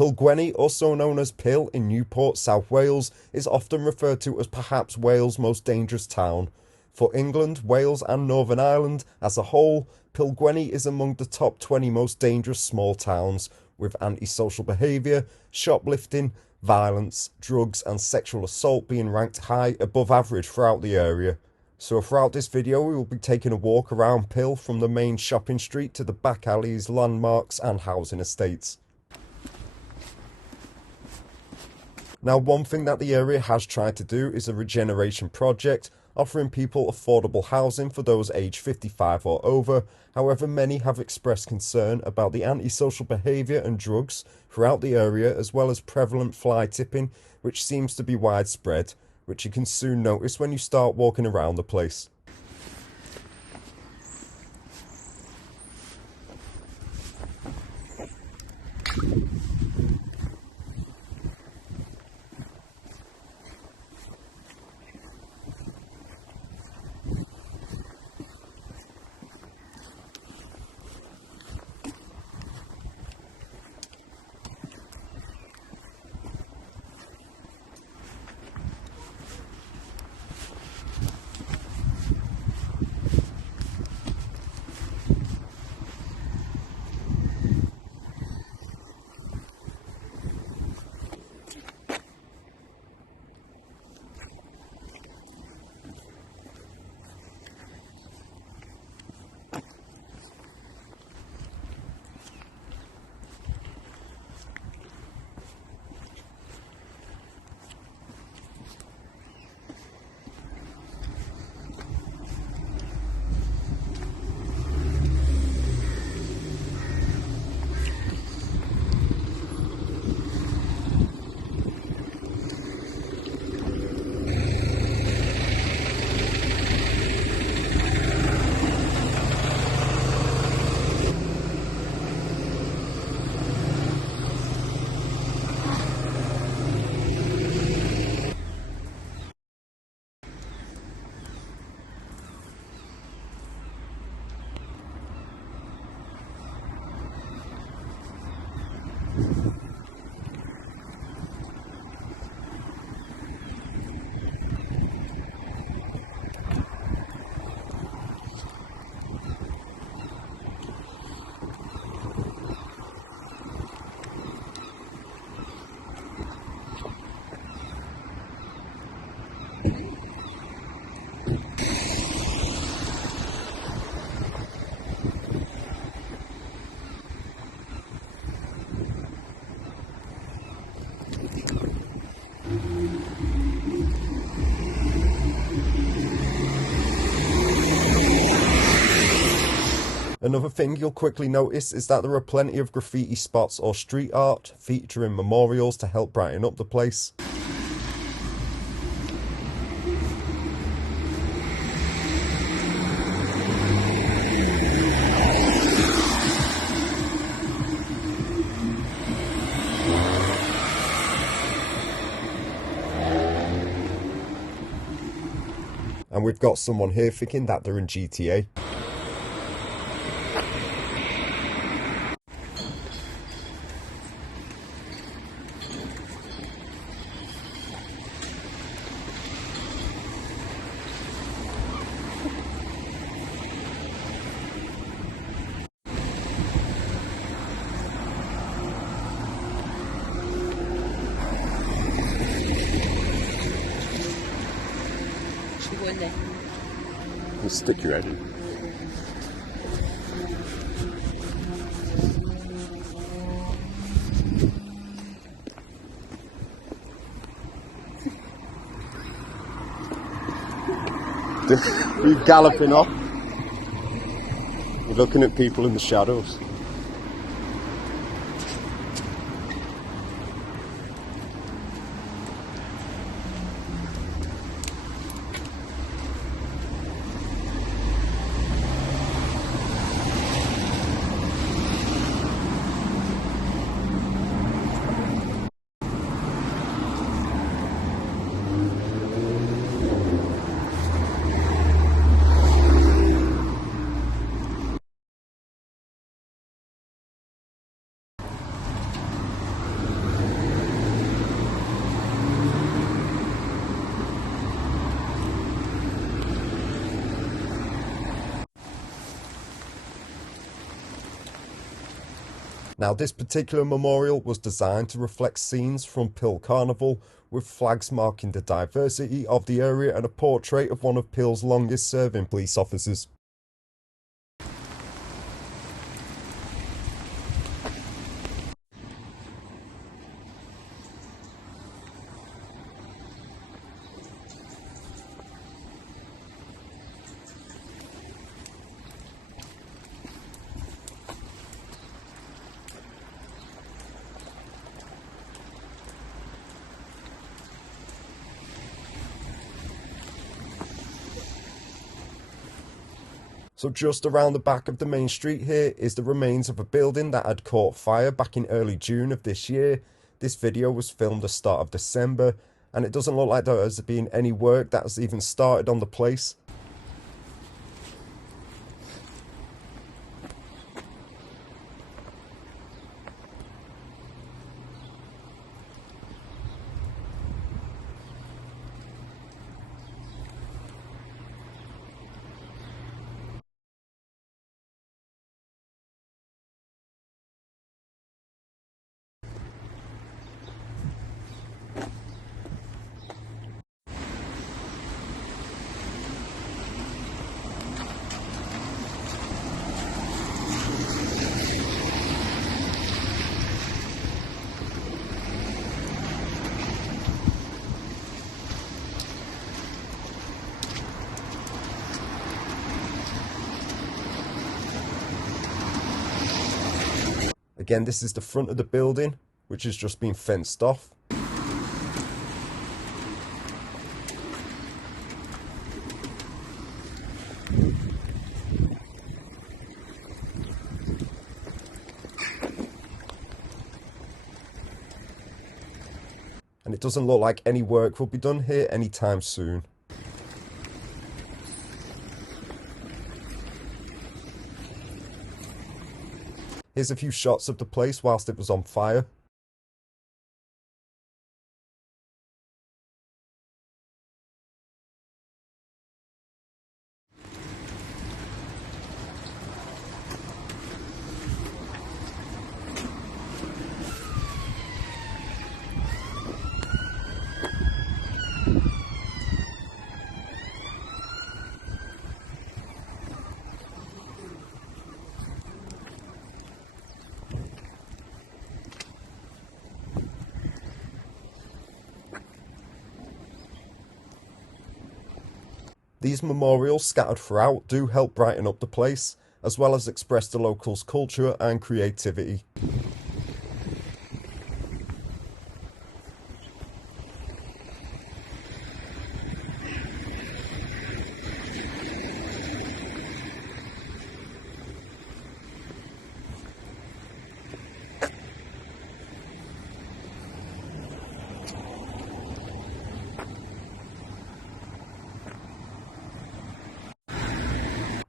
Pillgwenlly, also known as Pill in Newport, South Wales, is often referred to as perhaps Wales' most dangerous town. For England, Wales and Northern Ireland as a whole, Pillgwenlly is among the top 20 most dangerous small towns, with antisocial behaviour, shoplifting, violence, drugs and sexual assault being ranked high above average throughout the area. So throughout this video we will be taking a walk around Pill from the main shopping street to the back alleys, landmarks and housing estates. Now, one thing that the area has tried to do is a regeneration project, offering people affordable housing for those aged 55 or over. However, many have expressed concern about the antisocial behaviour and drugs throughout the area, as well as prevalent fly tipping, which seems to be widespread, which you can soon notice when you start walking around the place. Another thing you'll quickly notice is that there are plenty of graffiti spots or street art featuring memorials to help brighten up the place. And we've got someone here thinking that they're in GTA. You stick your head in. You're galloping off. You're looking at people in the shadows. Now, this particular memorial was designed to reflect scenes from Pill Carnival, with flags marking the diversity of the area and a portrait of one of Pill's longest serving police officers. So just around the back of the main street here is the remains of a building that had caught fire back in early June of this year. This video was filmed the start of December, and it doesn't look like there has been any work that has even started on the place. Again, this is the front of the building, which has just been fenced off. And it doesn't look like any work will be done here anytime soon. Here's a few shots of the place whilst it was on fire. These memorials scattered throughout do help brighten up the place, as well as express the locals' culture and creativity.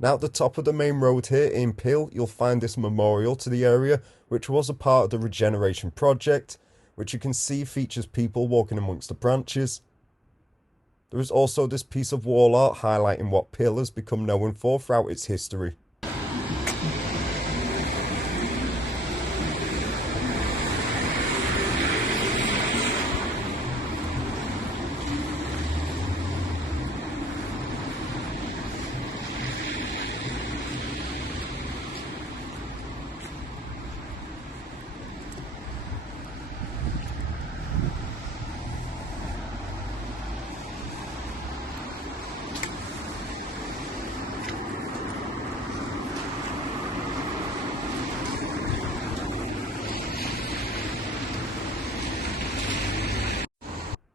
Now at the top of the main road here in Pill, you'll find this memorial to the area, which was a part of the regeneration project, which you can see features people walking amongst the branches. There is also this piece of wall art highlighting what Pill has become known for throughout its history.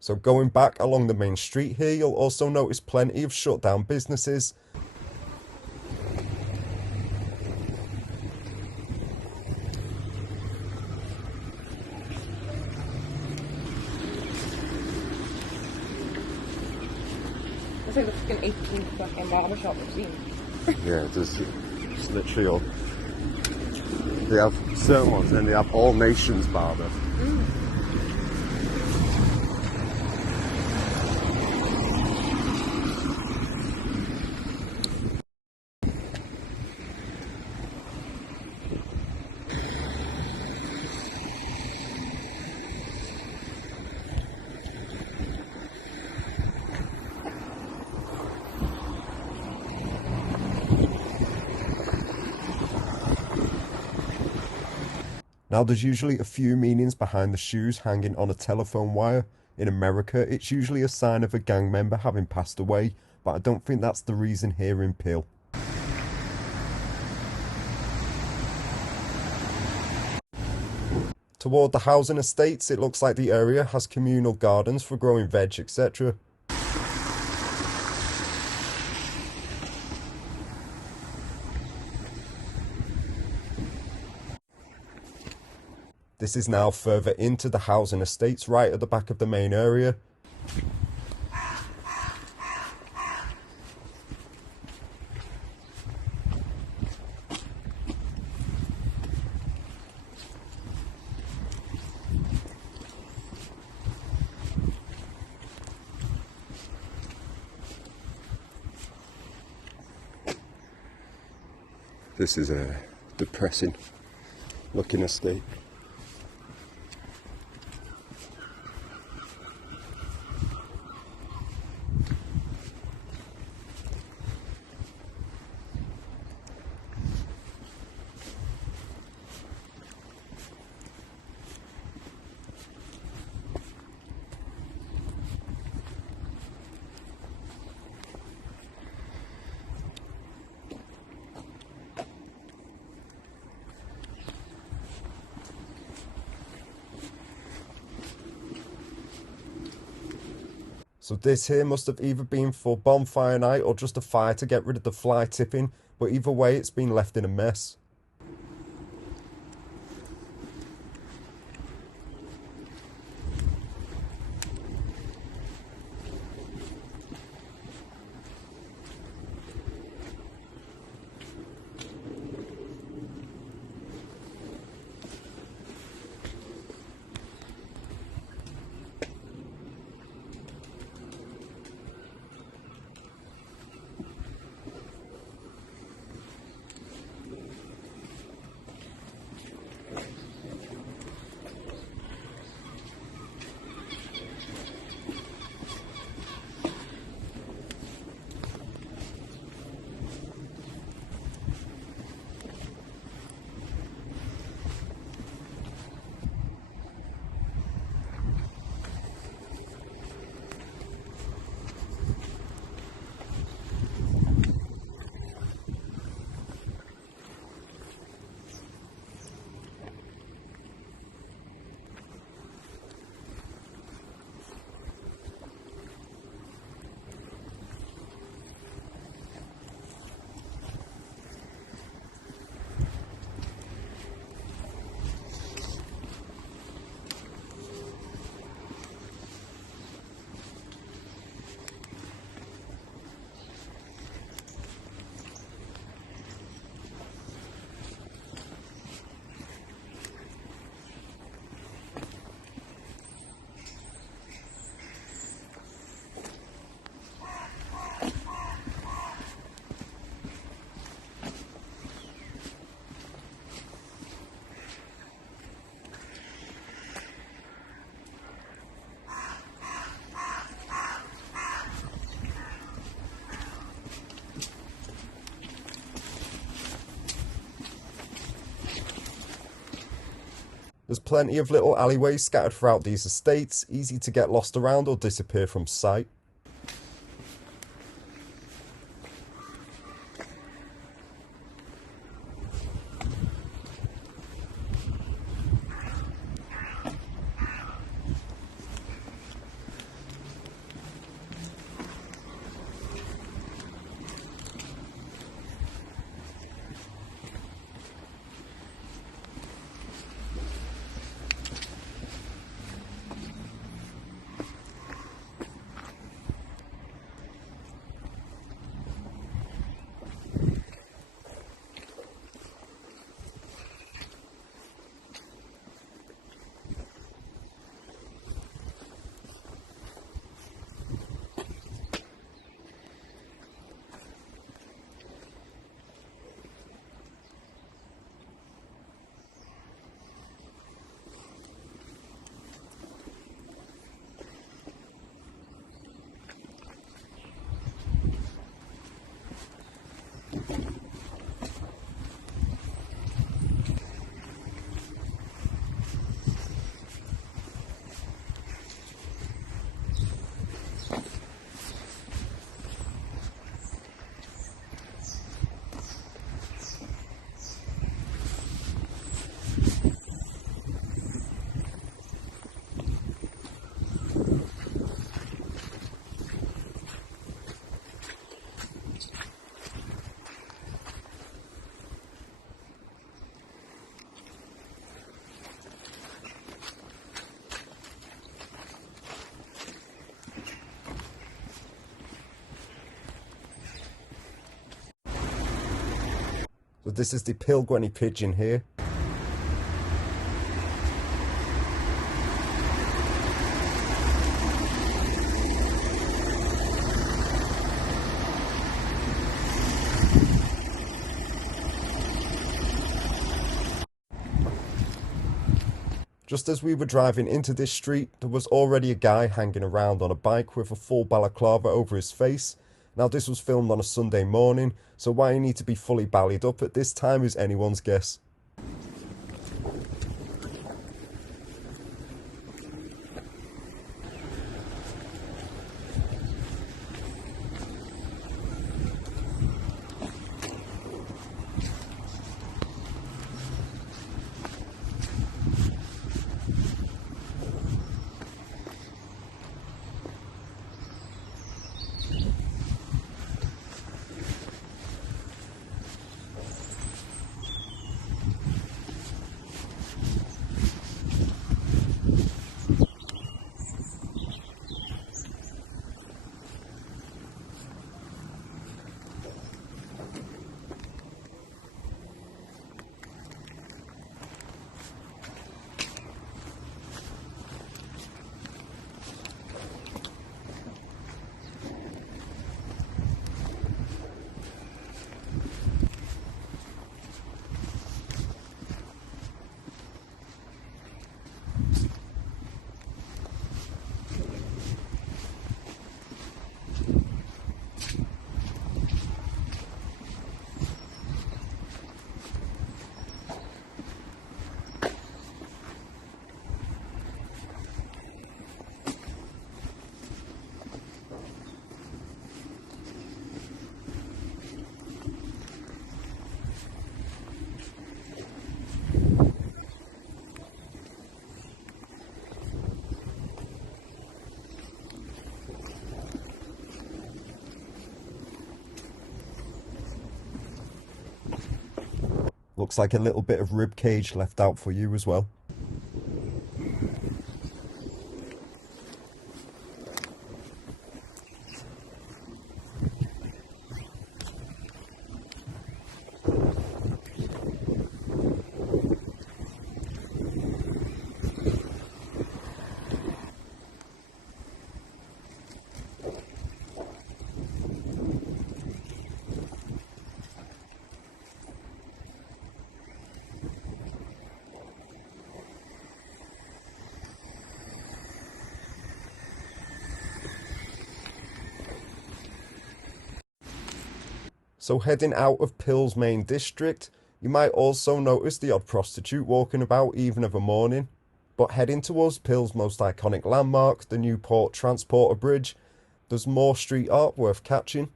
So going back along the main street here, you'll also notice plenty of shut down businesses. It's like the fucking 18th fucking barber shop I've seen. Yeah, it's literally all. They have certain ones, and then they have all nations barber. Now, there's usually a few meanings behind the shoes hanging on a telephone wire. In America, it's usually a sign of a gang member having passed away, but I don't think that's the reason here in Pill. Toward the housing estates, it looks like the area has communal gardens for growing veg, etc. This is now further into the housing estates, right at the back of the main area. This is a depressing looking estate. So this here must have either been for bonfire night or just a fire to get rid of the fly tipping, but either way it's been left in a mess. There's plenty of little alleyways scattered throughout these estates, easy to get lost around or disappear from sight. So this is the Pillgwenlly pigeon here. Just as we were driving into this street, there was already a guy hanging around on a bike with a full balaclava over his face. Now this was filmed on a Sunday morning, so why you need to be fully ballied up at this time is anyone's guess. Looks like a little bit of rib cage left out for you as well. So heading out of Pill's main district, you might also notice the odd prostitute walking about even of a morning. But heading towards Pill's most iconic landmark, the Newport Transporter Bridge, there's more street art worth catching.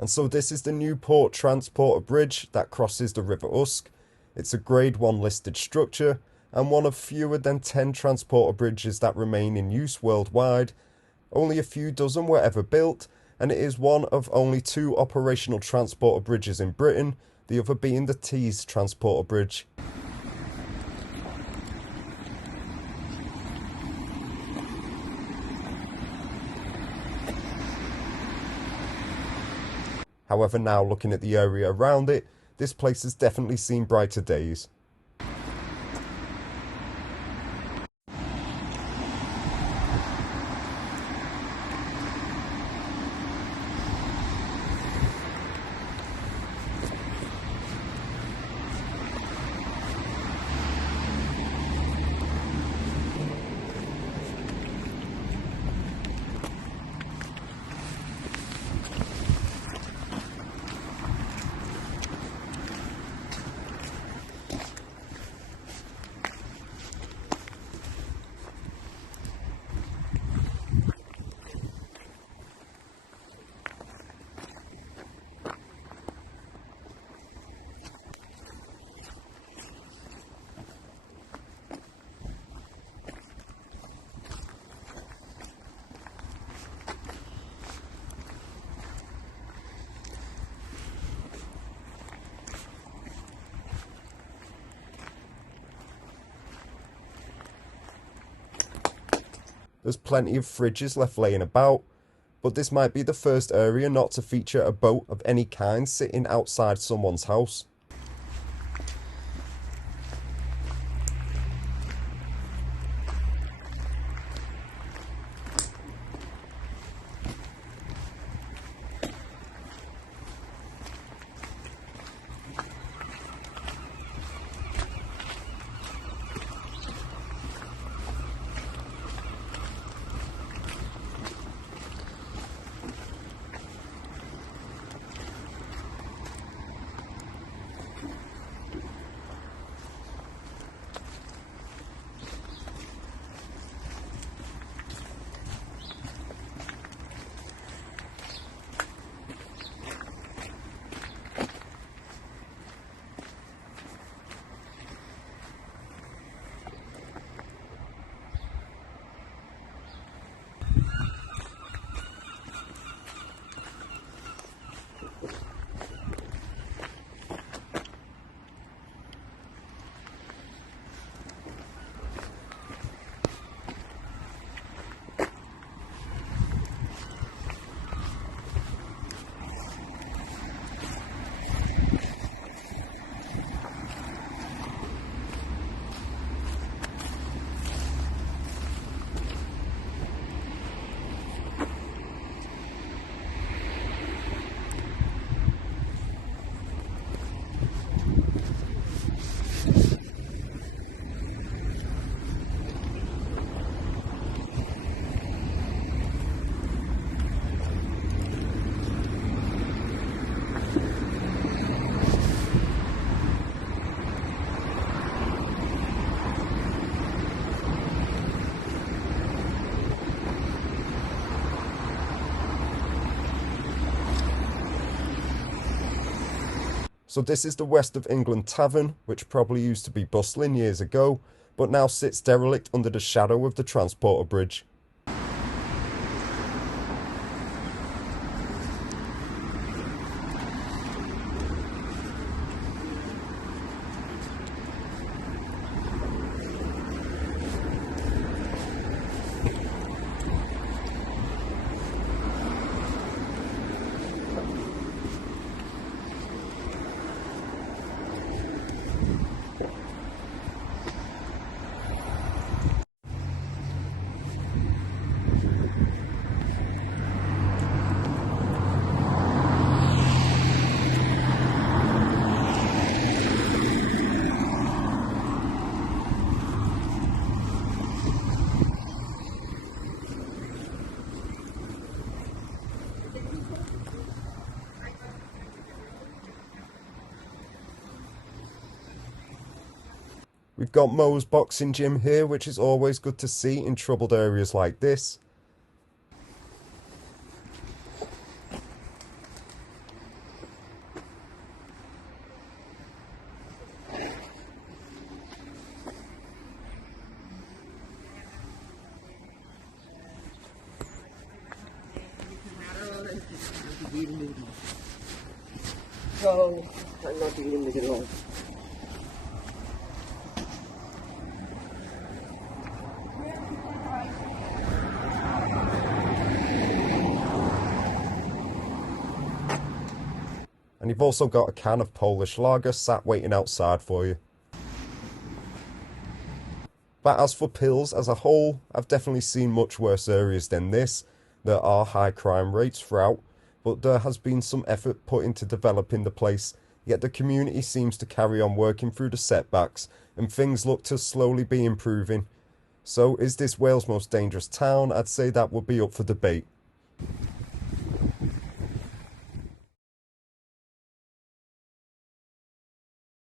And so this is the Newport Transporter Bridge that crosses the River Usk. It's a Grade 1 listed structure and one of fewer than 10 transporter bridges that remain in use worldwide. Only a few dozen were ever built, and it is one of only 2 operational transporter bridges in Britain, the other being the Tees Transporter Bridge. However, now looking at the area around it, this place has definitely seen brighter days. There's plenty of fridges left laying about, but this might be the first area not to feature a boat of any kind sitting outside someone's house. So this is the West of England Tavern, which probably used to be bustling years ago, but now sits derelict under the shadow of the transporter bridge. We've got Mo's boxing gym here, which is always good to see in troubled areas like this. No, I'm not eating it at all. And you've also got a can of Polish lager sat waiting outside for you. But as for Pills as a whole, I've definitely seen much worse areas than this. There are high crime rates throughout, but there has been some effort put into developing the place, yet the community seems to carry on working through the setbacks, and things look to slowly be improving. So is this Wales' most dangerous town? I'd say that would be up for debate.